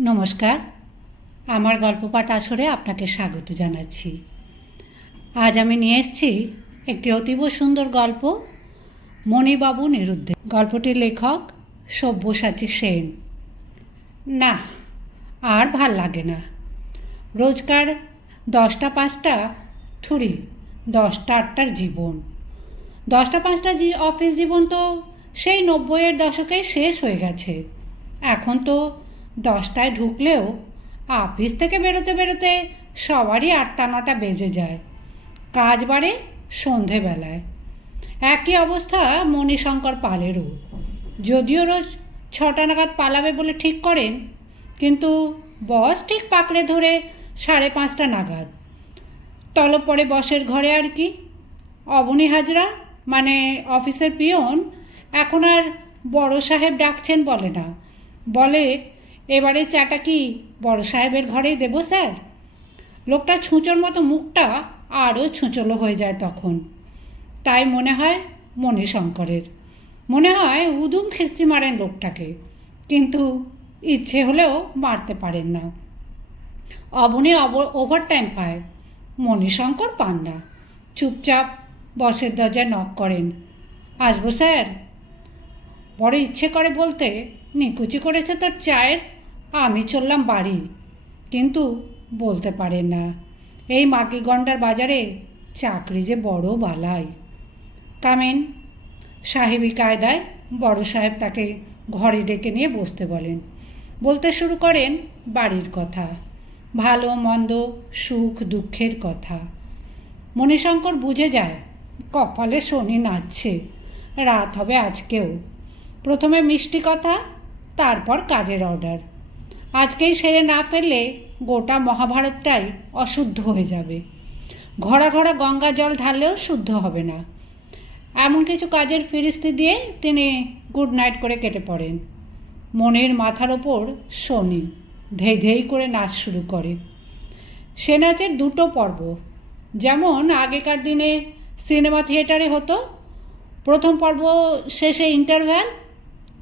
নমস্কার। আমার গল্প পাঠ আসরে আপনাকে স্বাগত জানাচ্ছি। আজ আমি নিয়ে এসেছি একটি অতীব সুন্দর গল্প, মণিবাবু নিরুদ্ধে গল্পটির লেখক সব্যসাচী সেন। না, আর ভালো লাগে না। রোজকার দশটা পাঁচটা থুরি, দশটা আটটার জীবন। দশটা পাঁচটা অফিস জীবন তো সেই নব্বইয়ের দশকে শেষ হয়ে গেছে। এখন তো দশটায় ঢুকলেও অফিস থেকে বেরোতে বেরোতে সবারই আটটা নটা বেজে যায়। কাজ বাড়ে সন্ধেবেলায়। একই অবস্থা মণিশঙ্কর পালেরও। যদিও রোজ ছটা নাগাদ পালাবে বলে ঠিক করেন, কিন্তু বস ঠিক পাকড়ে ধরে সাড়ে পাঁচটা নাগাদ। তলব পড়ে বসের ঘরে আর কি। অবনী হাজরা মানে অফিসের পিয়ন, এখন আর বড় সাহেব ডাকছেন বলে না। বলে এবারে চাটা কি বড় সাহেবের ঘরেই দেবো, স্যার? লোকটা ছুঁচোর মতো মুখটা আরও ছুঁচলো হয়ে যায় তখন। তাই মনে হয় মণিশঙ্করের মনে হয় উদুম খিস্তি মারেন লোকটাকে। কিন্তু ইচ্ছে হলেও মারতে পারেন না। অবনী ওভার টাইম পায়। মণিশঙ্কর পান না। চুপচাপ বসের দরজায় নক করেন। আসব, স্যার? বড় ইচ্ছে করে বলতে, নিকুচি করেছে তোর চায়ের? আমি চললাম বাড়ি। কিন্তু বলতে পারে না। এই মাকিগন্ডার বাজারে চাকরি যে বড় বালাই। কামেন সাহেবি কায়দায় বড় সাহেব তাকে ঘরে ডেকে নিয়ে বসতে বলেন। বলতে শুরু করেন বাড়ির কথা। ভালো, মন্দ, সুখ, দুঃখের কথা। মণিশঙ্কর বুঝে যায়, কপালে শনি নাচছে। রাত হবে আজকেও। প্রথমে মিষ্টি কথা, তারপর কাজের অর্ডার আজকেই সেরে না ফেললে গোটা মহাভারতটাই অশুদ্ধ হয়ে যাবে। ঘরা ঘরা গঙ্গা জল ঢাললেও শুদ্ধ হবে না। এমন কিছু কাজের ফিরিস্তি দিয়ে তিনি গুড নাইট করে কেটে পড়েন। মনের মাথার ওপর শনি ধেই ধেই করে নাচ শুরু করে। সে নাচের দুটো পর্ব। যেমন আগেকার দিনে সিনেমা থিয়েটারে হতো, প্রথম পর্ব শেষে ইন্টারভ্যাল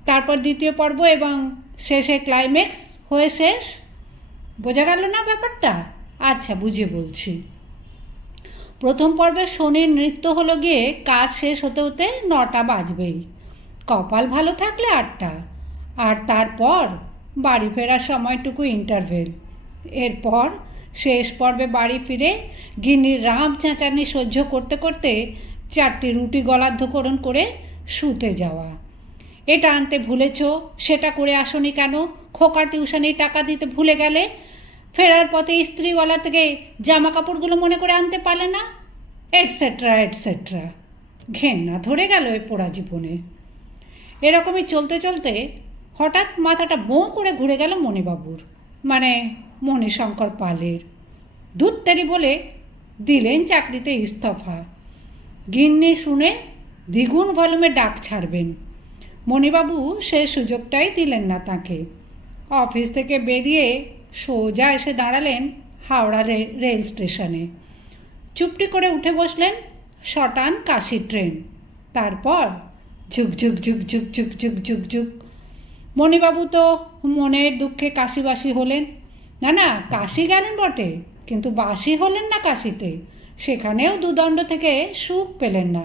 তারপর দ্বিতীয় পর্ব এবং শেষে ক্লাইম্যাক্স হয়ে শেষ। বোঝা গেল না ব্যাপারটা? আচ্ছা বুঝিয়ে বলছি। প্রথম পর্বে শনির নৃত্য হলো গিয়ে কাজ শেষ হতে হতে নটা বাজবেই। কপাল ভালো থাকলে আটটা। আর তারপর বাড়ি ফেরার সময়টুকু ইন্টারভেল এরপর শেষ পর্বে বাড়ি ফিরে গিন্নির রাম চেঁচানি সহ্য করতে করতে চারটি রুটি গলাধ্যকরণ করে শুতে যাওয়া। এটা আনতে ভুলেছ, সেটা করে আসনি কেন? খোকা টিউশনে টাকা দিতে ভুলে গেলে ফেরার পথে স্ত্রীওয়ালা থেকে জামা কাপড়গুলো মনে করে আনতে পারলে না? এটসেট্রা এটসেট্রা ঘেন্না ধরে গেল এ পোড়া জীবনে। এরকমই চলতে চলতে হঠাৎ মাথাটা বোঁ করে ঘুরে গেল মণিবাবুর মানে মণিশঙ্কর পালের। দুধ তেরি বলে, দিলেন চাকরিতে ইস্তফা। গিন্নি শুনে দ্বিগুণ ভলুমে ডাক ছাড়বেন। মণিবাবু সে সুযোগটাই দিলেন না তাকে। অফিস থেকে বেরিয়ে সোজা এসে দাঁড়ালেন হাওড়া রেল স্টেশনে। চুপটি করে উঠে বসলেন শটান কাশি ট্রেন। তারপর ঝুকঝুক ঝুকঝুক ঝুকঝুক ঝুকঝুক মণিবাবু তো মনের দুঃখে কাশিবাসি হলেন। না না, কাশি গেলেন বটে? কিন্তু বাসি হলেন না কাশিতে। সেখানেও দুদণ্ড থেকে সুখ পেলেন না।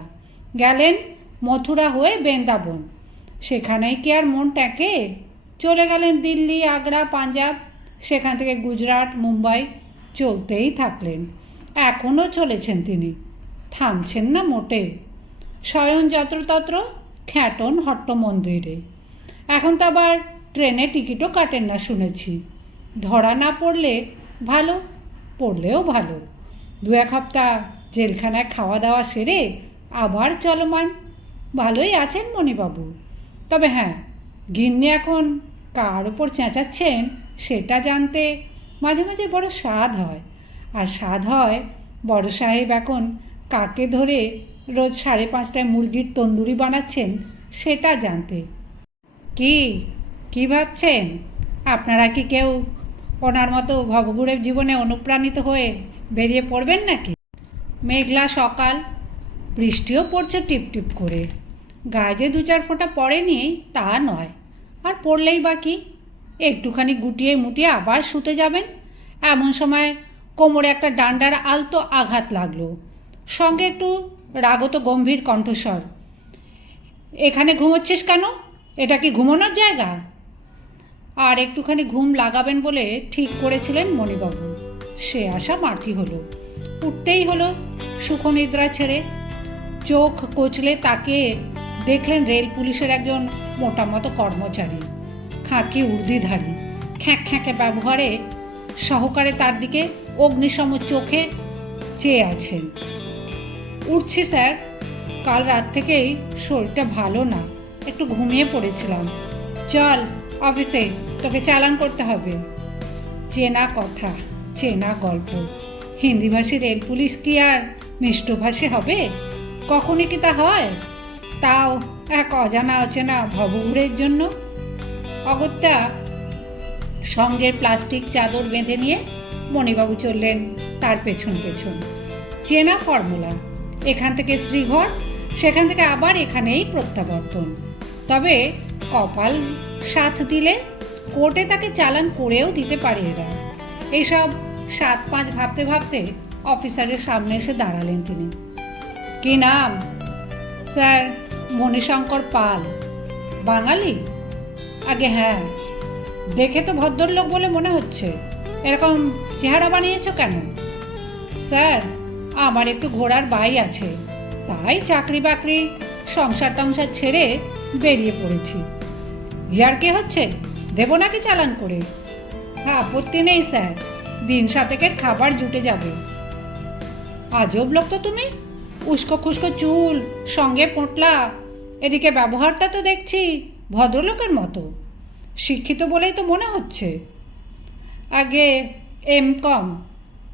গেলেন মথুরা হয়ে বৃন্দাবন। সেখানেই কি আর মন ট্যাঁকে চলে গেলেন দিল্লি, আগ্রা, পাঞ্জাব, সেখান থেকে গুজরাট, মুম্বাই, চলতেই থাকলেন। এখনও চলেছেন তিনি। থামছেন না মোটে। স্বয়ং যত্রতত্র, খ্যাটন হট্ট মন্দিরে এখন তো আবার ট্রেনে টিকিটও কাটেন না শুনেছি। ধরা না পড়লে ভালো, পড়লেও ভালো। দু এক সপ্তাহ জেলখানায় খাওয়া দাওয়া সেরে আবার চলমান। ভালোই আছেন মণিবাবু। তবে হ্যাঁ গিন্নি এখন কার ওপর চেঁচাচ্ছেন সেটা জানতে মাঝে মাঝে বড় স্বাদ হয়। আর স্বাদ হয় বড় সাহেব এখন কাকে ধরে রোজ সাড়ে পাঁচটায় মুরগির তন্দুরি বানাচ্ছেন সেটা জানতে। কি? কি ভাবছেন? আপনারা কি কেউ ওনার মতো ভবঘুরের জীবনে অনুপ্রাণিত হয়ে বেরিয়ে পড়বেন নাকি? মেঘলা সকাল, বৃষ্টিও পড়ছে টিপটিপ করে। গায়ে দু চার ফোঁটা পড়েনি তা নয়। আর পড়লেই বাকি একটুখানি গুটিয়ে মুটিয়ে আবার শুতে যাবেন? এমন সময় কোমরে একটা ডান্ডার আলতো আঘাত লাগল। সঙ্গে একটু রাগত গম্ভীর কণ্ঠস্বর, এখানে ঘুমোচ্ছিস কেন? এটা কি ঘুমানোর জায়গা? আর একটুখানি ঘুম লাগাবেন বলে ঠিক করেছিলেন মণিবাবু। সে আশা মাটি হলো। উঠতেই হলো সুখনিদ্রা ছেড়ে। চোখ কচলে তাকে দেখলেন রেল পুলিশের একজন মোটামতো কর্মচারী খাঁকি উর্দিধারী খ্যাঁক খ্যাঁকে ব্যবহারে সহকারে তার দিকে অগ্নিসম চোখে চেয়ে আছেন। উঠছি স্যার, কাল রাত থেকেই শরীরটা ভালো না, একটু ঘুমিয়ে পড়েছিলাম। চল অফিসে, তোকে চালান করতে হবে। চেনা কথা, চেনা গল্প। হিন্দিভাষী রেল পুলিশ কি আর মিষ্টভাষী হবে? কখনই কি তা হয়? তাও এক অজানা অচেনা ভবঘুরের জন্য অগত্যা সঙ্গের প্লাস্টিক চাদর বেঁধে নিয়ে মণিবাবু চললেন তার পেছন পেছন। চেনা ফর্মুলা। এখান থেকে শ্রীঘর, সেখান থেকে আবার এখানেই প্রত্যাবর্তন। তবে কপাল সাথ দিলে কোর্টে তাকে চালান করেও দিতে পারে এরা। এইসব সাত পাঁচ ভাবতে ভাবতে অফিসারের সামনে এসে দাঁড়ালেন তিনি। কি নাম? স্যার মণিশঙ্কর পাল। বাঙালি? আগে হ্যাঁ। দেখে তো ভদ্রলোক বলে মনে হচ্ছে। এরকম চেহারা বানিয়েছ কেন? স্যার, আমার একটু ঘোড়ার বাই আছে। তাই চাকরি বাকরি, সংসার টংসার ছেড়ে বেরিয়ে পড়েছি। ইয়ার কে হচ্ছে? দেবো নাকি চালান করে? হ্যাঁ আপত্তি নেই, স্যার। দিন সাতেকের খাবার জুটে যাবে। আজব লোক তো তুমি। উস্কো খুস্কো চুল, সঙ্গে পোঁটলা। এদিকে ব্যবহারটা তো দেখছি ভদ্রলোকের মতো। শিক্ষিত বলেই তো মনে হচ্ছে। আগে এম কম,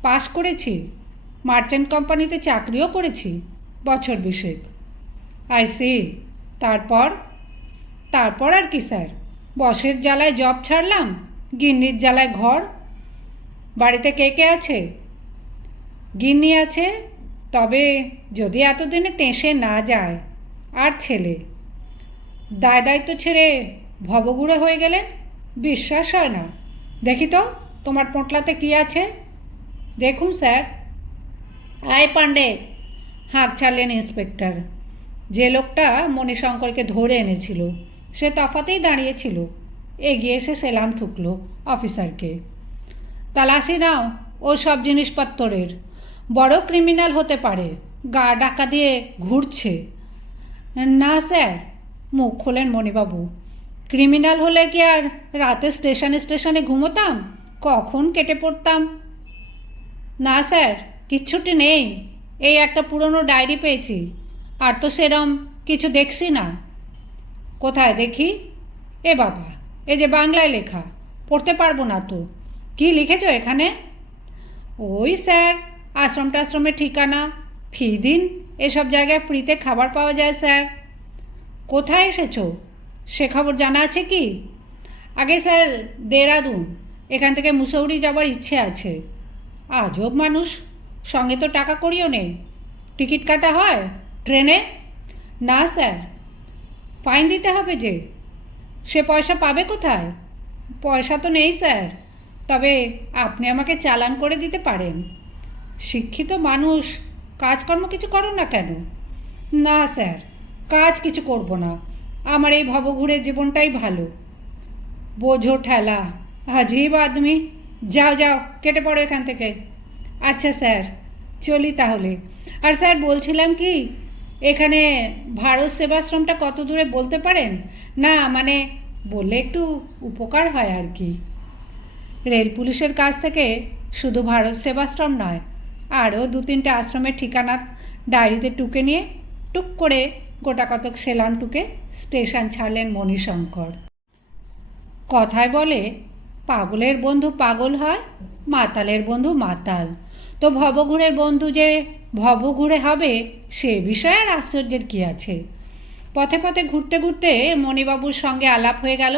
পাশ করেছি। মার্চেন্ট কোম্পানিতে চাকরিও করেছি বছর বিশেক। আই সি, তারপর? তারপর আর কি, স্যার। বসের জ্বালায় জব ছাড়লাম, গিন্নির জ্বালায় ঘর। বাড়িতে কে কে আছে? গিন্নি আছে তবে যদি এতদিনে টেঁসে না যায় আর ছেলে? দায় দায়িত্ব ছেড়ে ভবগুড়ে হয়ে গেলেন? বিশ্বাস হয় না। দেখি তো তোমার পোঁটলাতে কি আছে? দেখুন স্যার। আয় পাণ্ডে। হাঁক ছাড়লেন ইন্সপেক্টর। যে লোকটা মণিশঙ্করকে ধরে এনেছিল সে তফাতেই দাঁড়িয়েছিল। এগিয়ে এসে সেলাম ঠুকলো অফিসারকে। তালাশি নাও ও সব জিনিসপত্রের বড় ক্রিমিনাল হতে পারে। গা ডাকা দিয়ে ঘুরছে। না স্যার, মুখ খোলেন মণিবাবু। ক্রিমিনাল হলে কি আর রাতে স্টেশনে স্টেশনে ঘুমোতাম? কখন কেটে পড়তাম? না স্যার, কিচ্ছুটি নেই। এই একটা পুরনো ডায়েরি পেয়েছি। আর তো সেরম কিছু দেখছি না। কোথায় দেখি? এ বাবা, এ যে বাংলায় লেখা। পড়তে পারব না তো। কি লিখেছো এখানে? ওই স্যার আশ্রম টাশ্রমের ঠিকানা ফি দিন এসব জায়গায় ফ্রিতে খাবার পাওয়া যায়, স্যার। কোথায় এসেছ? সে খবর জানা আছে কি? আগে স্যার, দেরাদুন। এখান থেকে মুসৌরি যাবার ইচ্ছে আছে। আজব মানুষ। সঙ্গে তো টাকা করিও নেই। টিকিট কাটা হয়? ট্রেনে? না, স্যার। ফাইন দিতে হবে যে। সে পয়সা পাবে কোথায়? পয়সা তো নেই, স্যার। তবে আপনি আমাকে চালান করে দিতে পারেন। শিক্ষিত মানুষ, কাজকর্ম কিছু করো না কেন? না, স্যার, কাজ কিছু করব না। আমার এই ভবঘুরে জীবনটাই ভালো। বোঝো ঠেলা, আজীব আদমি। যাও যাও, কেটে পড়ো এখান থেকে। আচ্ছা স্যার, চলি তাহলে। আর স্যার, বলছিলাম কি, এখানে ভারত সেবাশ্রমটা কত দূরে বলতে পারেন? না মানে বললে একটু উপকার হয় আর কি। রেল পুলিশের কাছ থেকে শুধু ভারত সেবাশ্রম নয় আরও দু তিনটে আশ্রমের ঠিকানা ডায়েরিতে টুকে নিয়ে টুক করে গোটা কতক সেলান টুকে স্টেশন ছাড়লেন মণিশঙ্কর। কথায় বলে, পাগলের বন্ধু পাগল হয়, মাতালের বন্ধু মাতাল। তো ভবঘুরের বন্ধু যে ভবঘুরে হবে, সে বিষয়ে আর আশ্চর্যের কী আছে? পথে পথে ঘুরতে ঘুরতে মণিবাবুর সঙ্গে আলাপ হয়ে গেল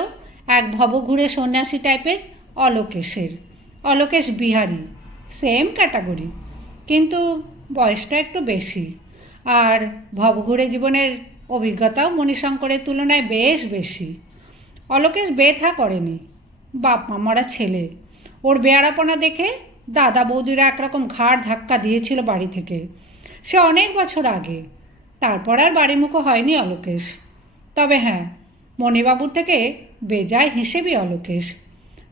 এক ভবঘুরে সন্ন্যাসী টাইপের অলোকেশের। অলোকেশ বিহারি সেম ক্যাটাগরি কিন্তু বয়সটা একটু বেশি। আর ভবঘুরে জীবনের অভিজ্ঞতাও মণিশঙ্করের তুলনায় বেশ বেশি। অলোকেশ বেথা করেনি। বাপ মামারা ছেলে। ওর বেয়ারাপনা দেখে দাদা বৌদিরা একরকম ঘাড় ধাক্কা দিয়েছিল বাড়ি থেকে। সে অনেক বছর আগে। তারপর আর বাড়ি মুখো হয়নি অলোকেশ। তবে হ্যাঁ মণিবাবুর থেকে বেজায় হিসেবই অলোকেশ।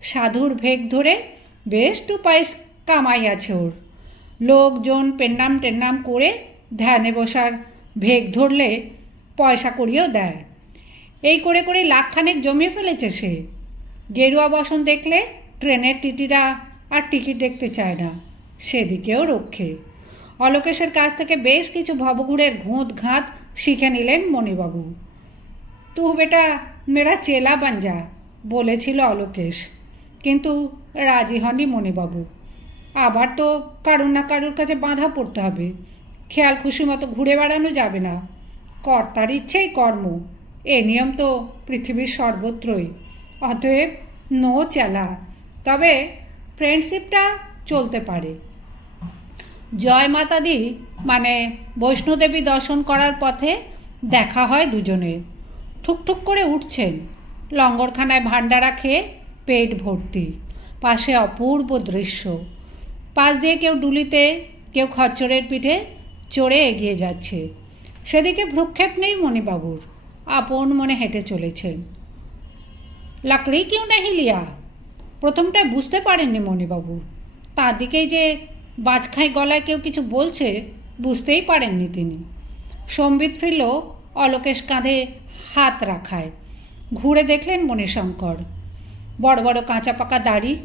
সাধুর ভেগ ধরে বেশ টু পাইস কামাই আছে ওর। লোকজন পেন্নাম টেন্নাম করে ধ্যানে বসার ভেগ ধরলে পয়সা করিয়েও দেয়। এই করে করে লাখখানেক জমিয়ে ফেলেছে সে। গেরুয়া বসন দেখলে ট্রেনের টিটিরা আর টিকিট দেখতে চায় না। সেদিকেও রক্ষে। অলোকেশের কাছ থেকে বেশ কিছু ভবঘুরের ঘুঁত ঘাত শিখে নিলেন মণিবাবু। তু বেটা, মেরা চেলা বাঞ্জা, বলেছিল অলোকেশ। কিন্তু রাজি হননি মণিবাবু। আবার তো কারুর না কারুর কাছে বাঁধা পড়তে হবে। খেয়াল খুশি মতো ঘুরে বেড়ানো যাবে না। কর্তার ইচ্ছেই কর্ম। এ নিয়ম তো পৃথিবীর সর্বত্রই। অতএব নো চেলা। তবে ফ্রেন্ডশিপটা চলতে পারে। জয় মাতাদি মানে বৈষ্ণোদেবী দর্শন করার পথে দেখা হয় দুজনের। ঠুকঠুক করে উঠছেন। লঙ্গরখানায় ভান্ডারা খেয়ে পেট ভর্তি। পাশে অপূর্ব দৃশ্য। পাশ দিয়ে কেউ ডুলিতে, কেউ খচ্চরের পিঠে চড়ে এগিয়ে যাচ্ছে। সেদিকে ভ্রুক্ষেপ নেই মণিবাবুর, আপন মনে হেঁটে চলেছেন লাকড়ি কেউ নেই লিয়া প্রথমটায় বুঝতে পারেননি মণিবাবু। তার দিকেই যে বাজখাই গলায় কেউ কিছু বলছে, বুঝতেই পারেননি তিনি। সম্বিত ফিরল, অলোকেশ কাঁধে হাত রাখায়। ঘুরে দেখলেন মণিশঙ্কর। বড় বড় কাঁচা পাকা দাড়ি,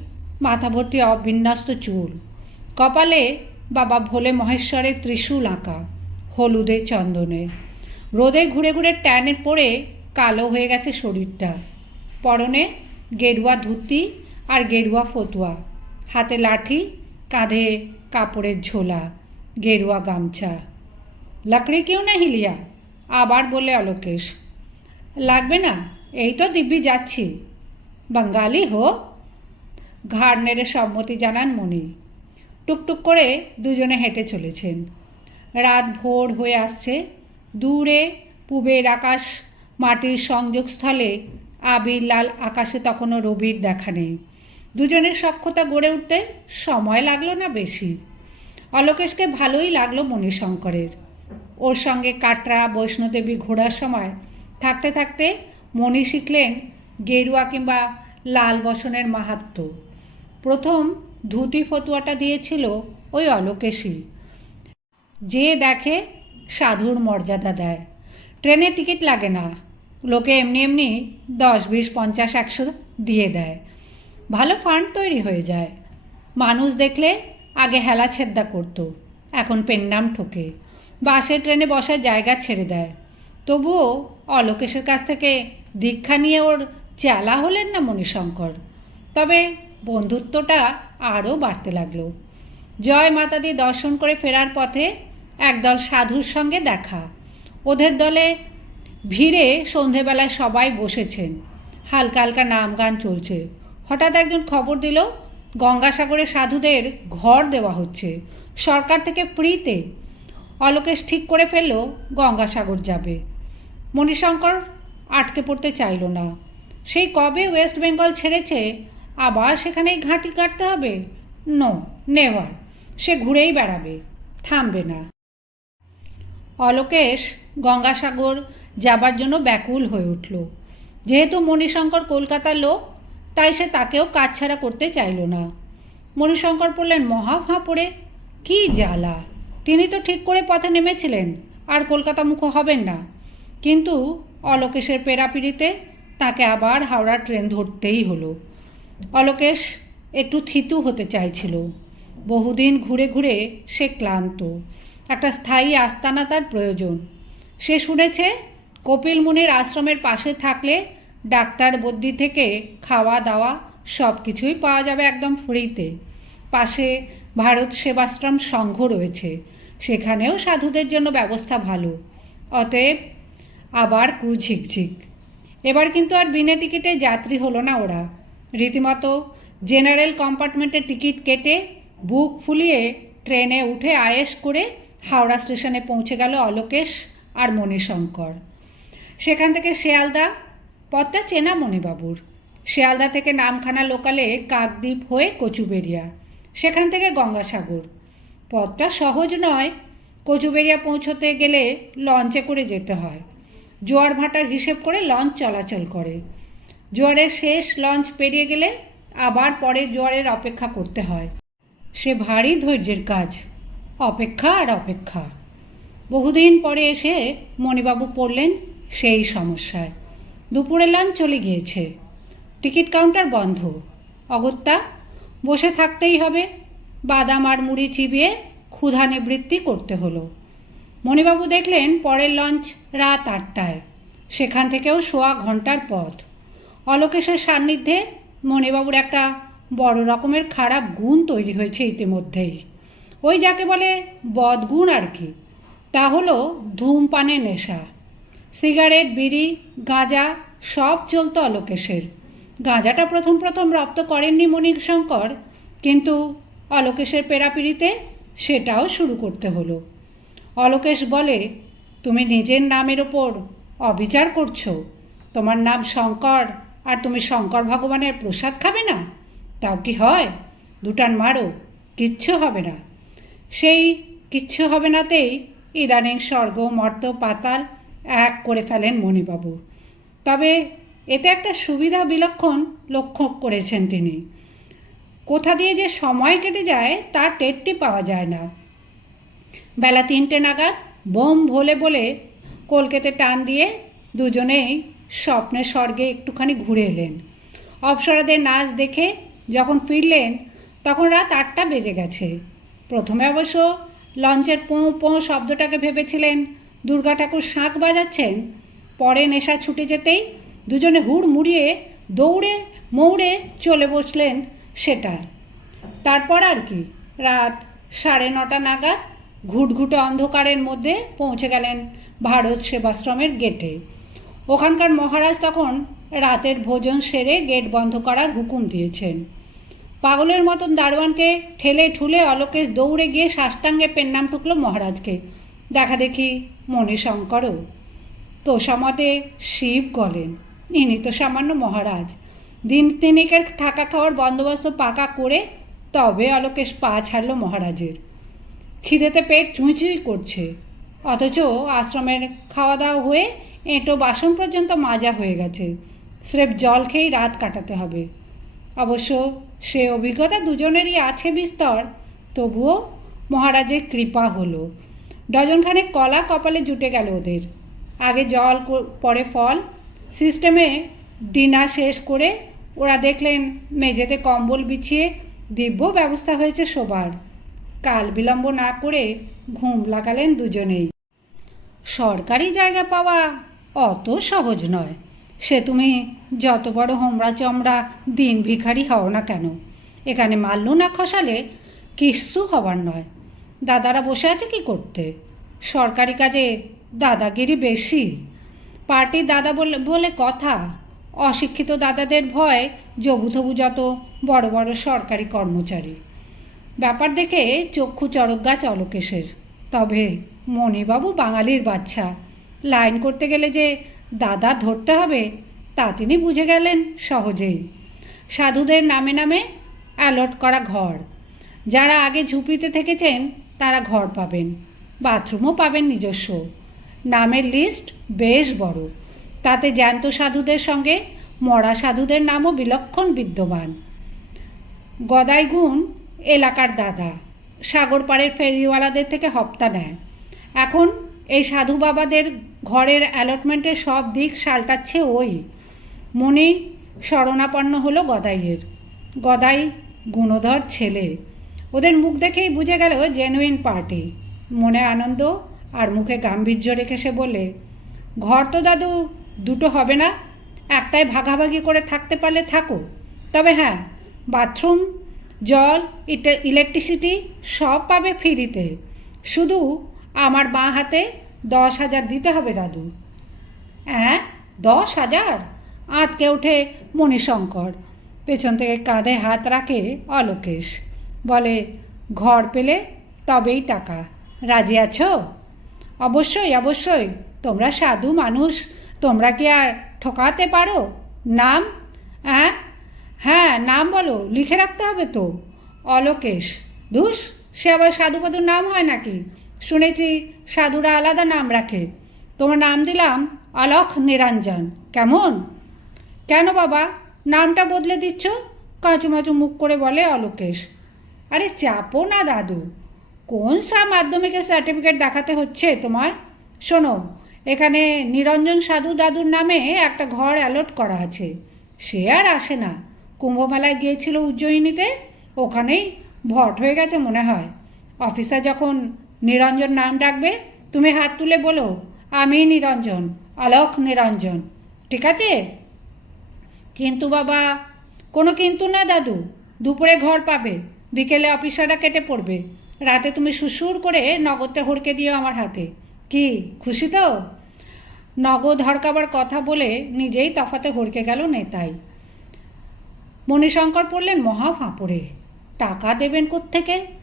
মাথা ভর্তি অবিন্যস্ত চুল। কপালে বাবা ভোলে মহেশ্বরের ত্রিশূল আঁকা, হলুদে চন্দনে। রোদে ঘুরে ঘুরে ট্যানে পড়ে কালো হয়ে গেছে শরীরটা। পরনে গেরুয়া ধুতি আর গেরুয়া ফতুয়া। হাতে লাঠি, কাঁধে কাপড়ের ঝোলা, গেরুয়া গামছা। লাকড়ি কেউ না হিলিয়া, আবার বলে অলোকেশ লাগবে না, এই তো দিব্যি যাচ্ছি। বাঙ্গালি হো। ঘাড় নেড়ে সম্মতি জানান মণি। টুকটুক করে দুজনে হেঁটে চলেছেন। রাত ভোর হয়ে আসছে। দূরে পূবের আকাশ, মাটির সংযোগস্থলে আবির লাল আকাশে তখনও রবির দেখা নেই। দুজনের সক্ষতা গড়ে উঠতে সময় লাগল না বেশি। অলোকেশকে ভালোই লাগল মণিশঙ্করের। ওর সঙ্গে কাটরা, বৈষ্ণোদেবী ঘোরার সময় থাকতে থাকতে মণি শিখলেন গেরুয়া কিংবা লাল বসনের মাহাত্ম। প্রথম ধুতি ফতুয়াটা দিয়েছিল ওই অলোকেশই। যে দেখে সাধুর মর্যাদা দেয়। ট্রেনের টিকিট লাগে না। লোকে এমনি এমনি দশ, বিশ, পঞ্চাশ, একশো দিয়ে দেয়। ভালো ফান্ড তৈরি হয়ে যায়। মানুষ দেখলে আগে হেলা ছেদ্দা করতো, এখন পেন্নাম ঠোকে। বাসে, ট্রেনে বসার জায়গা ছেড়ে দেয়। তবুও অলোকেশের কাছ থেকে দীক্ষা নিয়ে ওর চেলা হলেন না মণিশঙ্কর। তবে বন্ধুত্বটা আরও বাড়তে লাগল। জয় মাতাদি দর্শন করে ফেরার পথে একদল সাধুর সঙ্গে দেখা। ওদের দলে ভিড়ে সন্ধেবেলায় সবাই বসেছেন। হালকা হালকা নাম গান চলছে। হঠাৎ একজন খবর দিল গঙ্গাসাগরে সাধুদের ঘর দেওয়া হচ্ছে। সরকার থেকে ফ্রিতে অলোকেশ ঠিক করে ফেলল, গঙ্গাসাগর যাবে। মণিশঙ্কর আটকে পড়তে চাইল না। সেই কবে ওয়েস্ট বেঙ্গল ছেড়েছে আবার সেখানেই ঘাঁটি কাটতে হবে? নো নেভার সে ঘুরেই বেড়াবে, থামবে না। অলোকেশ গঙ্গাসাগর যাবার জন্য ব্যাকুল হয়ে উঠল। যেহেতু মণিশঙ্কর কলকাতার লোক, তাই সে তাকেও কাজ ছাড়া করতে চাইল না। মণিশঙ্কর পড়লেন মহা ফাঁপড়ে কী জ্বালা। তিনি তো ঠিক করে পথে নেমেছিলেন, আর কলকাতা মুখ হবেন না। কিন্তু অলোকেশের পেরাপিড়িতে তাকে আবার হাওড়া ট্রেন ধরতেই হলো। অলোকেশ একটু থিতু হতে চাইছিল। বহুদিন ঘুরে ঘুরে সে ক্লান্ত। একটা স্থায়ী আস্তানা তার প্রয়োজন। সে শুনেছে, কপিল মুনির আশ্রমের পাশে থাকলে ডাক্তার বদ্যি থেকে খাওয়া দাওয়া সব কিছুই পাওয়া যাবে একদম ফ্রিতে। পাশে ভারত সেবাশ্রম সংঘ রয়েছে। সেখানেও সাধুদের জন্য ব্যবস্থা ভালো। অতএব আবার কুঝিকঝিক এবার কিন্তু আর বিনা টিকিটে যাত্রী হলো না ওরা। রীতিমতো জেনারেল কম্পার্টমেন্টে টিকিট কেটে বুক ফুলিয়ে ট্রেনে উঠে আয়েস করে হাওড়া স্টেশনে পৌঁছে গেল অলোকেশ আর মণিশঙ্কর। সেখান থেকে শেয়ালদা পথটা চেনা মণিবাবুর। শিয়ালদা থেকে নামখানা লোকালে কাকদ্বীপ হয়ে কচুবেরিয়া সেখান থেকে গঙ্গাসাগর। পথটা সহজ নয় কচুবেরিয়া পৌঁছতে গেলে লঞ্চে করে যেতে হয়। জোয়ার ভাটার হিসেব করে লঞ্চ চলাচল করে। জোয়ারের শেষ লঞ্চ পেরিয়ে গেলে আবার পরে জোয়ারের অপেক্ষা করতে হয়। সে ভারী ধৈর্যের কাজ। অপেক্ষা আর অপেক্ষা। বহুদিন পরে এসে মণিবাবু পড়লেন সেই সমস্যায়। দুপুরে লঞ্চ চলে গিয়েছে। টিকিট কাউন্টার বন্ধ। অগত্যা, বসে থাকতেই হবে। বাদাম আর মুড়ি চিবিয়ে ক্ষুধা নিবৃত্তি করতে হলো। মণিবাবু দেখলেন পরের লঞ্চ রাত আটটায়। সেখান থেকেও সোয়া ঘণ্টার পথ। অলোকেশের সান্নিধ্যে মণিবাবুর একটা বড় রকমের খারাপ গুণ তৈরি হয়েছে ইতিমধ্যেই। ওই যাকে বলে বদগুণ আর কি, তা হলো ধূমপানের নেশা। সিগারেট, বিড়ি, গাঁজা, সব চলতো অলোকেশের গাঁজাটা প্রথম প্রথম রপ্ত করেননি মণিশঙ্কর, কিন্তু অলোকেশের পেরাপিড়িতে সেটাও শুরু করতে হলো। অলোকেশ বলে, তুমি নিজের নামের ওপর অবিচার করছ। তোমার নাম শঙ্কর আর তুমি শঙ্কর ভগবানের প্রসাদ খাবে না? তাও কি হয়? দুটান মারো, কিচ্ছু হবে না। সেই কিচ্ছু হবে নাতেই ইদানিং স্বর্গ, মর্ত, পাতাল এক করে ফেলেন মণিবাবু। তবে এতে একটা সুবিধা বিলক্ষণ লক্ষ্য করেছেন তিনি। কোথা দিয়ে যে সময় কেটে যায়, তার টেরটি পাওয়া যায় না। বেলা তিনটে নাগাদ বোম ভোলে বলে কলকেতে টান দিয়ে দুজনেই স্বপ্নের স্বর্গে একটুখানি ঘুরে এলেন। অপসরাদের নাচ দেখে যখন ফিরলেন, তখন রাত আটটা বেজে গেছে। প্রথমে অবশ্য লঞ্চের পোঁ পোঁ শব্দটাকে ভেবেছিলেন, দুর্গা ঠাকুর শাঁখ বাজাচ্ছেন, পরে নেশা ছুটে যেতেই দুজনে হুড় মুড়িয়ে দৌড়ে মৌড়ে চলে বসলেন সেটা। তারপর আর কি, রাত সাড়ে নটা নাগাদ ঘুটঘুটে অন্ধকারের মধ্যে পৌঁছে গেলেন ভারত সেবাশ্রমের গেটে। ওখানকার মহারাজ তখন রাতের ভোজন সেরে গেট বন্ধ করার হুকুম দিয়েছেন। পাগলের মতন দারোয়ানকে ঠেলে ঠুলে অলোকেশ দৌড়ে গিয়ে সাষ্টাঙ্গে পেন্নাম ঠুকলো মহারাজকে। দেখা দেখি মণিশঙ্করও। তোষামতে শিব গলেন। ইনি তো সামান্য মহারাজ। দিন তিনিকের থাকা খাওয়ার বন্দোবস্ত পাকা করে তবে অলোকেশ পা ছাড়ল মহারাজের। খিদেতে পেট চুঁই করছে। অথচ আশ্রমের খাওয়া দাওয়া হয়ে এঁটো বাসন পর্যন্ত মাজা হয়ে গেছে। স্রেফ জল খেয়েই রাত কাটাতে হবে। অবশ্য সে অভিজ্ঞতা দুজনেরই আছে বিস্তর, তবুও মহারাজের কৃপা হলো। ডজনখানেক কলা কপালে জুটে গেল ওদের। আগে জল পরে ফল। সিস্টেমে ডিনার শেষ করে ওরা দেখলেন মেঝেতে কম্বল বিছিয়ে দিব্য ব্যবস্থা হয়েছে শোবার। কাল বিলম্ব না করে ঘুম লাগালেন দুজনেই। সরকারি জায়গা পাওয়া অত সহজ নয়। সে তুমি যত বড় হোমরা চমড়া দিন ভিখারি হও না কেন? এখানে মাল্লু না খসালে কিচ্ছু হবার নয়। দাদারা বসে আছে কি করতে? সরকারি কাজে দাদাগিরি বেশি। পার্টির দাদা বলে বলে কথা। অশিক্ষিত দাদাদের ভয় জবুথবু যত বড় বড় সরকারি কর্মচারী। ব্যাপার দেখে চক্ষু চড়ক গাছ অলোকেশের। তবে মণিবাবু বাঙালির বাচ্চা। লাইন করতে গেলে যে দাদা ধরতে হবে, তা তিনি বুঝে গেলেন সহজেই। সাধুদের নামে নামে অ্যালট করা ঘর। যারা আগে ঝুপড়িতে থেকেছেন, তারা ঘর পাবেন, বাথরুমও পাবেন নিজস্ব। নামের লিস্ট বেশ বড়। তাতে জ্যান্ত সাধুদের সঙ্গে মরা সাধুদের নামও বিলক্ষণ বিদ্যমান। গদাইগুণ এলাকার দাদা সাগর পাড়ের ফেরিওয়ালাদের থেকে হপ্তা নেয়। এখন এই সাধু বাবাদের ঘরের অ্যালটমেন্টের সব দিক সালটাচ্ছে ওই। মনে শরণাপন্ন হলো গদাইয়ের। গদাই গুণধর ছেলে। ওদের মুখ দেখেই বুঝে গেল জেনুইন পার্টি মনে আনন্দ আর মুখে গাম্ভীর্য রেখে সে বলে ঘর তো দাদু, দুটো হবে না। একটাই ভাগাভাগি করে থাকতে পারলে থাকো। তবে হ্যাঁ বাথরুম জল ইলেকট্রিসিটি সব পাবে ফ্রিতে। শুধু আমার বাঁ হাতে দশ হাজার দিতে হবে দাদু। হ্যাঁ দশ হাজার? আঁতকে ওঠে মণিশঙ্কর। পেছন থেকে কাঁধে হাত রাখে অলোকেশ। বলে, ঘর পেলে তবেই টাকা। রাজি আছো? অবশ্যই অবশ্যই। তোমরা সাধু মানুষ। তোমরা কি আর ঠকাতে পারো? নাম? হ্যাঁ হ্যাঁ নাম বলো, লিখে রাখতে হবে তো। অলোকেশ। ধুস, সে আবার সাধুপাধুর নাম হয় নাকি? শুনেছি সাধুরা আলাদা নাম রাখে। তোমার নাম দিলাম অলখ নিরঞ্জন। কেমন? কেন বাবা? নামটা বদলে দিচ্ছ? কাঁচুমাচু মুখ করে বলে অলোকেশ। আরে চাপো না দাদু। কোন সা মাধ্যমিকের সার্টিফিকেট দেখাতে হচ্ছে তোমার? শোনো, এখানে নিরঞ্জন সাধু দাদুর নামে একটা ঘর অ্যালট করা আছে। সে আর আসে না। কুম্ভমেলায় গিয়েছিল উজ্জয়িনীতে। ওখানেই ভট হয়ে গেছে মনে হয়। অফিসার যখন নিরঞ্জন নাম ডাকবে? তুমি হাত তুলে বলো। আমি নিরঞ্জন, আলোক নিরঞ্জন। ঠিক আছে? কিন্তু বাবা, কোনো কিন্তু না দাদু। দুপুরে ঘর পাবে। বিকেলে অফিসাররা কেটে পড়বে। রাতে তুমি সুসুর করে নগদটা হড়কে দিও আমার হাতে। কি, খুশি তো? নগদ হড়কাবার কথা বলে নিজেই তফাতে হড়কে গেল নেতাই। মণিশঙ্কর পড়লেন মহা ফাঁপড়ে। টাকা দেবেন কোত্থেকে?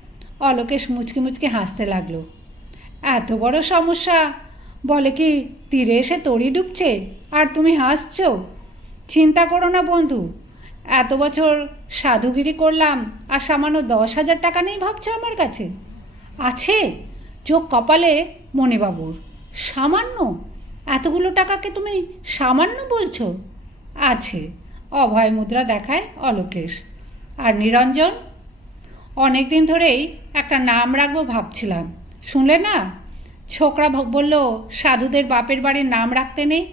অলোকেশ মুচকি মুচকি হাসতে লাগল। এত বড় সমস্যা? বলে কি তীরে এসে তড়ি ডুবছে? আর তুমি হাসছো? চিন্তা করো না বন্ধু। এত বছর সাধুগিরি করলাম আর সামান্য দশ হাজার টাকা নেই ভাবছ আমার কাছে? আছে? চোখ কপালে মণিবাবুর। সামান্য? এতগুলো টাকাকে তুমি সামান্য বলছো? আছে। অভয় মুদ্রা দেখায় অলোকেশ। আর নিরঞ্জন? অনেক দিন ধরেই একটা নাম রাখব ভাবছিলাম। শুনলে না? ছোকরা বলল, সাধুদের বাপের বাড়ির নাম রাখতে নেই।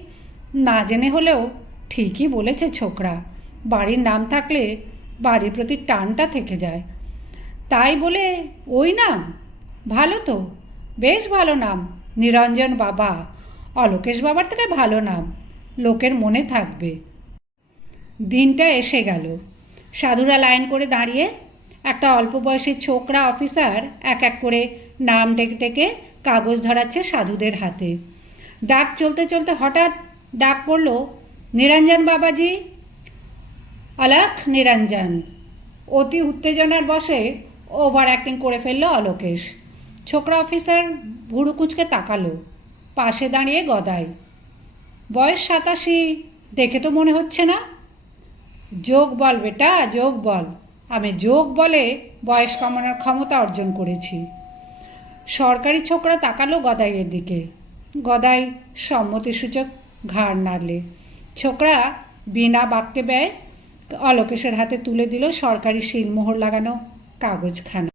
না জেনে হলেও ঠিকই বলেছে ছোকরা। বাড়ির নাম থাকলে বাড়ির প্রতি টানটা থেকে যায়। তাই বলে ওই নাম? ভালো তো। বেশ ভালো নাম। নিরঞ্জন বাবা। অলোকেশ বাবার থেকে ভালো নাম। লোকের মনে থাকবে। দিনটা এসে গেল। সাধুরা লাইন করে দাঁড়িয়ে একটা অল্প বয়সী ছোকরা অফিসার এক এক করে নাম ডেকে ডেকে কাগজ ধরাচ্ছে সাধুদের হাতে। ডাক চলতে চলতে হঠাৎ ডাক পড়ল, নিরঞ্জন বাবাজি! অলাখ নিরঞ্জন! অতি উত্তেজনার বসে ওভার অ্যাক্টিং করে ফেলল অলোকেশ। ছোকরা অফিসার ভুরু কুচকে তাকালো, পাশে দাঁড়িয়ে গদাই। বয়স সাতাশি, দেখে তো মনে হচ্ছে না? যোগ বল বেটা, যোগ বল। আমি যোগ বলে বয়স কমানোর ক্ষমতা অর্জন করেছি। সরকারি ছোকরা তাকালো গদাইয়ের দিকে। গদাই সম্মতিসূচক ঘাড় নাড়লে। ছোকরা বিনা বাক্যে ব্যয় অলোকেশের হাতে তুলে দিল সরকারি শিলমোহর লাগানো কাগজখানা।